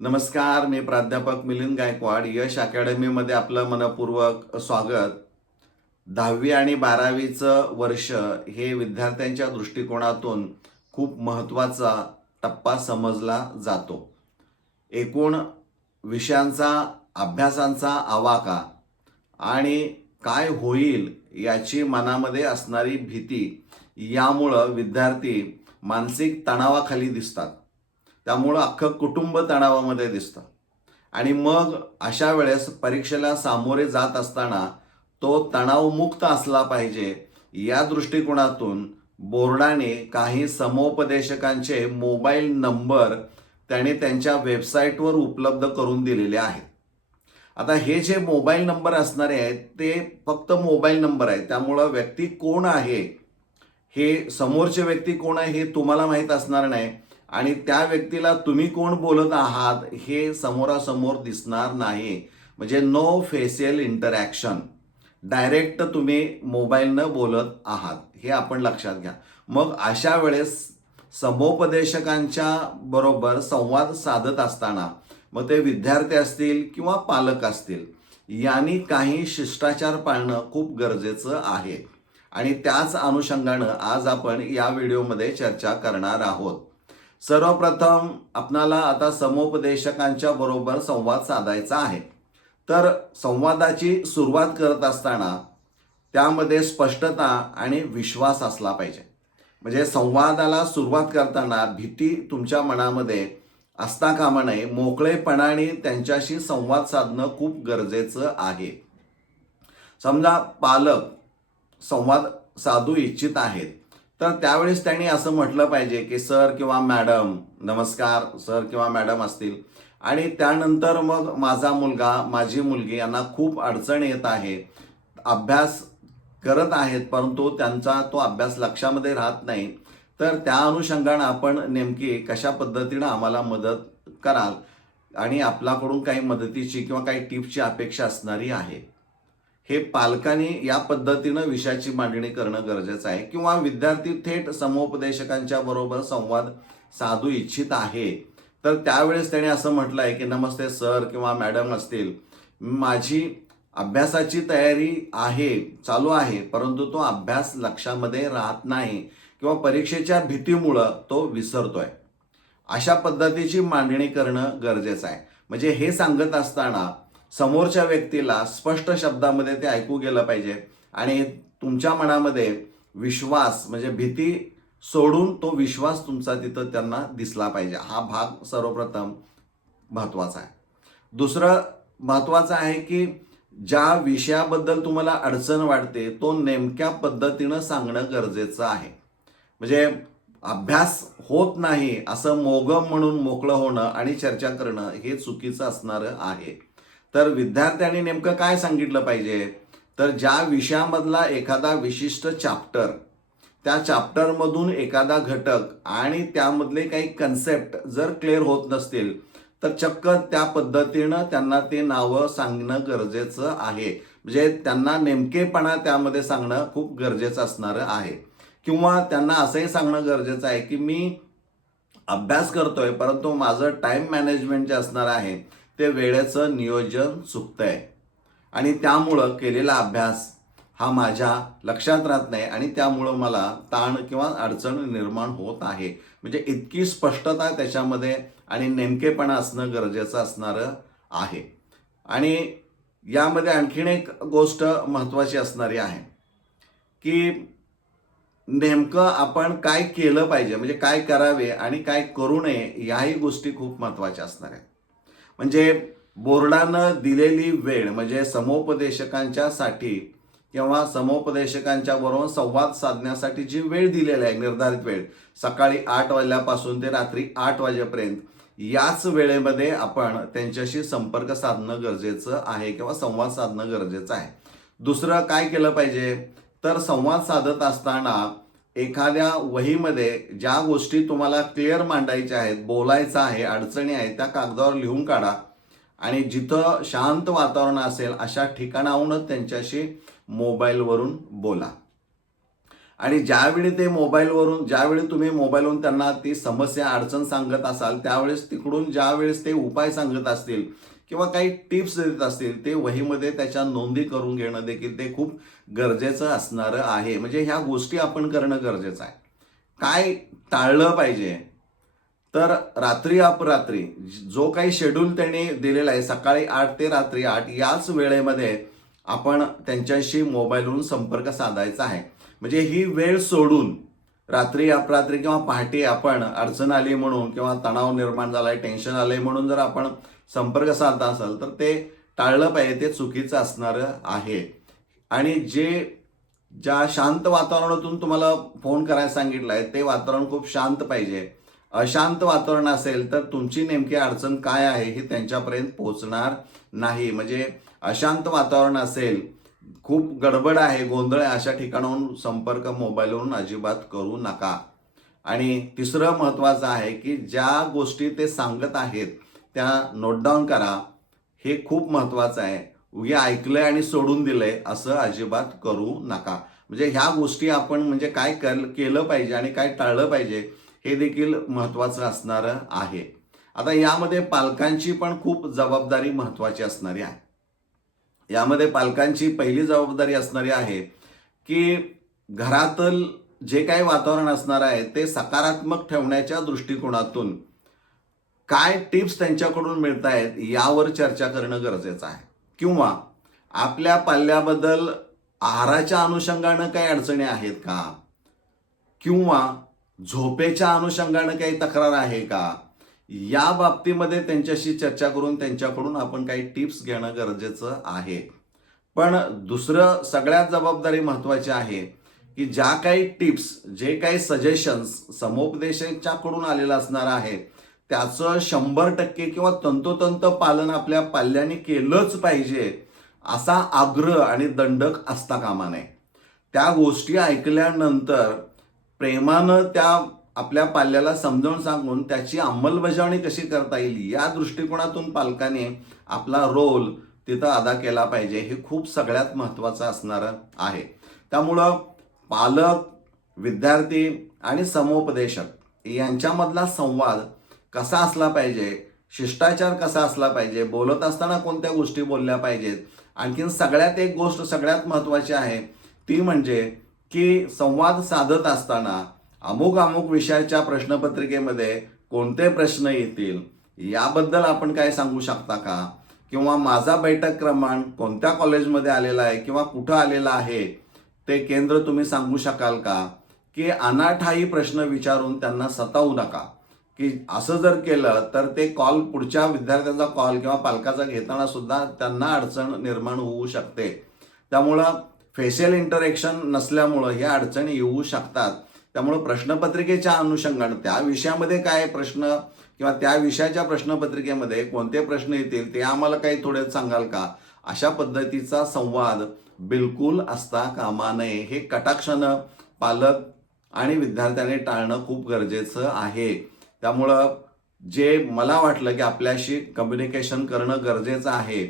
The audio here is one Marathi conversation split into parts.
नमस्कार, मी प्राध्यापक मिलिंद गायकवाड. यश अकॅडमीमध्ये आपलं मनपूर्वक स्वागत. 10वी आणि 12वीचं वर्ष हे विद्यार्थ्यांच्या दृष्टिकोनातून खूप महत्त्वाचा टप्पा समजला जातो. एकूण विषयांचा, अभ्यासांचा आवाका आणि काय होईल याची मनामध्ये असणारी भीती यामुळं विद्यार्थी मानसिक तणावाखाली दिसतात. त्यामुळं अख्खं कुटुंब तणावामध्ये दिसतं आणि मग अशा वेळेस परीक्षेला सामोरे जात असताना तो तणावमुक्त असला पाहिजे या दृष्टिकोनातून बोर्डाने काही समुपदेशकांचे मोबाईल नंबर त्याने त्यांच्या वेबसाईटवर उपलब्ध करून दिलेले आहेत. आता हे जे मोबाईल नंबर असणारे आहेत ते फक्त मोबाईल नंबर आहेत. त्यामुळं व्यक्ती कोण आहे, हे समोरचे व्यक्ती कोण आहे हे तुम्हाला माहीत असणार नाही आणि त्या व्यक्तीला तुम्ही कोण बोलत आहात हे समोरासमोर दिसणार नाही. म्हणजे नो फेशियल इंटरॅक्शन. डायरेक्ट तुम्ही मोबाईलनं बोलत आहात हे आपण लक्षात घ्या. मग अशा वेळेस समुपदेशकांच्या बरोबर संवाद साधत असताना मग ते विद्यार्थी असतील किंवा पालक असतील यांनी काही शिष्टाचार पाळणं खूप गरजेचं आहे आणि त्याच अनुषंगानं आज आपण या व्हिडिओमध्ये चर्चा करणार आहोत. सर्वप्रथम आपणाला आता समुपदेशकांच्या बरोबर संवाद साधायचा आहे. तर संवादाची सुरुवात करत असताना त्यामध्ये स्पष्टता आणि विश्वास असला पाहिजे. म्हणजे संवादाला सुरुवात करताना भीती तुमच्या मनामध्ये असता कामा नये. मोकळेपणाने त्यांच्याशी संवाद साधणं खूप गरजेचं आहे. समजा पालक संवाद साधू इच्छित आहेत तर त्यावेळेस त्यांनी असं म्हटलं पाहिजे की सर किंवा मॅडम, नमस्कार सर किंवा मॅडम असतील आणि त्यानंतर मग माझा मुलगा, माझी मुलगी यांना खूप अडचण येत आहे, अभ्यास करत आहेत परंतु त्यांचा तो अभ्यास लक्षामध्ये राहत नाही, तर त्या अनुषंगानं आपण नेमकी कशा पद्धतीनं आम्हाला मदत कराल आणि आपल्याकडून काही मदतीची किंवा काही टिप्सची अपेक्षा असणारी आहे. हे पालकांनी या पद्धतीनं विषयाची मांडणी करणं गरजेचं आहे. किंवा विद्यार्थी थेट समुपदेशकांच्या बरोबर संवाद साधू इच्छित आहे तर त्यावेळेस त्याने असं म्हटलं आहे की नमस्ते सर किंवा मॅडम असतील, माझी अभ्यासाची तयारी आहे, चालू आहे, परंतु तो अभ्यास लक्षामध्ये राहत नाही किंवा परीक्षेच्या भीतीमुळं तो विसरतोय. अशा पद्धतीची मांडणी करणं गरजेचं आहे. म्हणजे हे सांगत असताना समोरच्या व्यक्तीला स्पष्ट शब्दामध्ये ते ऐकू गेलं पाहिजे आणि तुमच्या मनामध्ये विश्वास म्हणजे भीती सोडून तो विश्वास तुमचा तिथं त्यांना दिसला पाहिजे. हा भाग सर्वप्रथम महत्त्वाचा आहे. दुसरं महत्त्वाचं आहे की ज्या विषयाबद्दल तुम्हाला अडचण वाटते तो नेमक्या पद्धतीनं सांगणं गरजेचं आहे. म्हणजे अभ्यास होत नाही असं मोगम म्हणून मोकळं होणं आणि चर्चा करणं हे चुकीचं असणारं आहे. तर विद्यार्थ्यांनी नेमकं काय सांगितलं पाहिजे, तर ज्या विषयामधला एखादा विशिष्ट चॅप्टर, त्या चॅप्टरमधून एखादा घटक आणि त्यामधले काही कन्सेप्ट जर क्लिअर होत नसतील तर चक्क त्या पद्धतीनं त्यांना ते नावं सांगणं गरजेचं आहे. म्हणजे त्यांना नेमकेपणा त्यामध्ये सांगणं खूप गरजेचं असणारं आहे. किंवा त्यांना असंही सांगणं गरजेचं आहे की मी अभ्यास करतोय परंतु माझं टाईम मॅनेजमेंट जे असणार आहे ते वेळेचं नियोजन चुकतंय आणि त्यामुळं केलेला अभ्यास हा माझ्या लक्षात राहत नाही आणि त्यामुळं मला ताण किंवा अडचण निर्माण होत आहे. म्हणजे इतकी स्पष्टता त्याच्यामध्ये आणि नेमकेपणा असणं गरजेचं असणारं आहे. आणि यामध्ये आणखीन एक गोष्ट महत्त्वाची असणारी आहे की नेमकं आपण काय केलं पाहिजे, म्हणजे काय करावे आणि काय करू नये याही गोष्टी खूप महत्त्वाच्या असणार आहेत. म्हणजे बोर्डानं दिलेली वेळ म्हणजे समुपदेशकांच्यासाठी किंवा समुपदेशकांच्या बरोबर संवाद साधण्यासाठी जी वेळ दिलेली आहे, निर्धारित वेळ सकाळी 8 वाजल्यापासून ते रात्री 8 वाजेपर्यंत, याच वेळेमध्ये आपण त्यांच्याशी संपर्क साधणं गरजेचं आहे किंवा संवाद साधणं गरजेचं आहे. दुसरं काय केलं पाहिजे, तर संवाद साधत असताना एखाद्या वहीमध्ये ज्या गोष्टी तुम्हाला क्लिअर मांडायच्या आहेत, बोलायचं आहे, अडचणी आहेत, त्या कागदावर लिहून काढा आणि जिथं शांत वातावरण असेल अशा ठिकाणाहूनच त्यांच्याशी मोबाईलवरून बोला. आणि ज्यावेळी तुम्ही मोबाईलवरून त्यांना ती समस्या अडचण सांगत असाल, त्यावेळेस तिकडून ज्यावेळेस ते उपाय सांगत असतील किंवा काही टिप्स देत असतील, ते वहीमध्ये त्याच्या नोंदी करून घेणं देखील ते खूप गरजेचं असणारं आहे. म्हणजे ह्या गोष्टी आपण करणं गरजेचं आहे. काय टाळलं पाहिजे, तर रात्री अपरात्री जो काही शेड्यूल त्यांनी दिलेला आहे, सकाळी 8 ते रात्री 8 याच वेळेमध्ये आपण त्यांच्याशी मोबाईलवरून संपर्क साधायचा आहे. म्हणजे ही वेळ सोडून रात्री अपरात्री किंवा पहाटे आपण अडचण आली म्हणून किंवा तणाव निर्माण झालाय, टेन्शन आलंय म्हणून जर आपण संपर्क साधता असाल तर ते टाळलं पाहिजे. ते चुकीचं असणारं आहे. आणि ज्या शांत वातावरणातून तुम्हाला फोन करायला सांगितलं आहे, ते वातावरण खूप शांत पाहिजे. अशांत वातावरण असेल तर तुमची नेमकी अडचण काय आहे हे त्यांच्यापर्यंत पोहोचणार नाही. म्हणजे अशांत वातावरण असेल, खूप गडबड आहे, गोंधळ आहे, अशा ठिकाणाहून संपर्क मोबाईलवरून अजिबात करू नका. आणि तिसरं महत्त्वाचं आहे की ज्या गोष्टी ते सांगत आहेत त्या नोट डाऊन करा. हे खूप महत्त्वाचं आहे. उगी ऐकलंय आणि सोडून दिलंय असं अजिबात करू नका. म्हणजे ह्या गोष्टी आपण म्हणजे काय केलं पाहिजे आणि काय टाळलं पाहिजे हे देखील महत्त्वाचं असणारं आहे. आता यामध्ये पालकांची पण खूप जबाबदारी महत्त्वाची असणारी आहे. यामध्ये पालकांची पहिली जबाबदारी असणारी आहे की घरातील जे काही वातावरण असणार आहे ते सकारात्मक ठेवण्याच्या दृष्टिकोनातून काय टिप्स त्यांच्याकडून मिळत आहेत यावर चर्चा करणं गरजेचं आहे. किंवा आपल्या पाल्याबद्दल आहाराच्या अनुषंगानं काही अडचणी आहेत का, किंवा झोपेच्या अनुषंगानं काही तक्रार आहे का, या बाबतीमध्ये त्यांच्याशी चर्चा करून त्यांच्याकडून आपण काही टिप्स घेणं गरजेचं आहे. पण दुसरं सगळ्यात जबाबदारी महत्त्वाची आहे की ज्या काही टिप्स, जे काही सजेशन्स समुपदेशकांकडून आलेलं असणार आहे त्याचं 100% किंवा तंतोतंत पालन आपल्या पाल्याने केलंच पाहिजे असा आग्रह आणि दंडक असता कामा नये. त्या गोष्टी ऐकल्यानंतर प्रेमानं त्या आपल्या पाल्याला समजावून सांगून त्याची अंमलबजावणी कशी करता येईल या दृष्टिकोनातून पालकाने आपला रोल तिथं अदा केला पाहिजे. हे खूप सगळ्यात महत्त्वाचं असणारं आहे. त्यामुळं पालक, विद्यार्थी आणि समुपदेशक यांच्यामधला संवाद कसा असला पाहिजे, शिष्टाचार कसा असला पाहिजे, बोलत असताना कोणत्या गोष्टी बोलल्या पाहिजेत. आणखीन सगळ्यात एक गोष्ट सगळ्यात महत्त्वाची आहे ती म्हणजे की संवाद साधत असताना अमुक विषयाच्या प्रश्नपत्रिकेमध्ये कोणते प्रश्न येतील याबद्दल आपण काय सांगू शकता का, किंवा माझा बैठक क्रमांक कोणत्या कॉलेजमध्ये आलेला आहे किंवा कुठं आलेला आहे ते केंद्र तुम्ही सांगू शकाल का, की अनाठाई प्रश्न विचारून त्यांना सतावू नका. की असं जर केलं तर ते पुढच्या विद्यार्थ्याचा कॉल किंवा पालकाचा घेताना सुद्धा त्यांना अडचण निर्माण होऊ शकते. त्यामुळं फेशियल इंटरॅक्शन नसल्यामुळं ह्या अडचणी येऊ शकतात. त्यामुळं प्रश्नपत्रिकेच्या अनुषंगानं त्या विषयामध्ये काय प्रश्न किंवा त्या विषयाच्या प्रश्नपत्रिकेमध्ये कोणते प्रश्न येतील ते आम्हाला काही थोडे सांगाल का, अशा पद्धतीचा संवाद बिलकुल असता कामा नये. हे कटाक्षानं पालक आणि विद्यार्थ्यांनी टाळणं खूप गरजेचं आहे. त्यामुळं जे मला वाटलं की आपल्याशी कम्युनिकेशन करणं गरजेचं आहे,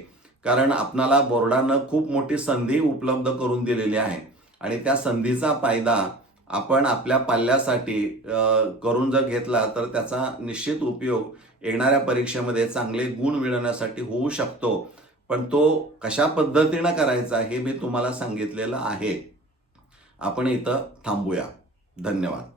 कारण आपणाला बोर्डानं खूप मोठी संधी उपलब्ध करून दिलेली आहे आणि त्या संधीचा फायदा आपण आपल्या पाल्यासाठी करून जर घेतला तर त्याचा निश्चित उपयोग येणाऱ्या परीक्षेमध्ये चांगले गुण मिळवण्यासाठी होऊ शकतो. पण तो कशा पद्धतीनं करायचा हे मी तुम्हाला सांगितलेलं आहे. आपण इथं थांबूया. धन्यवाद.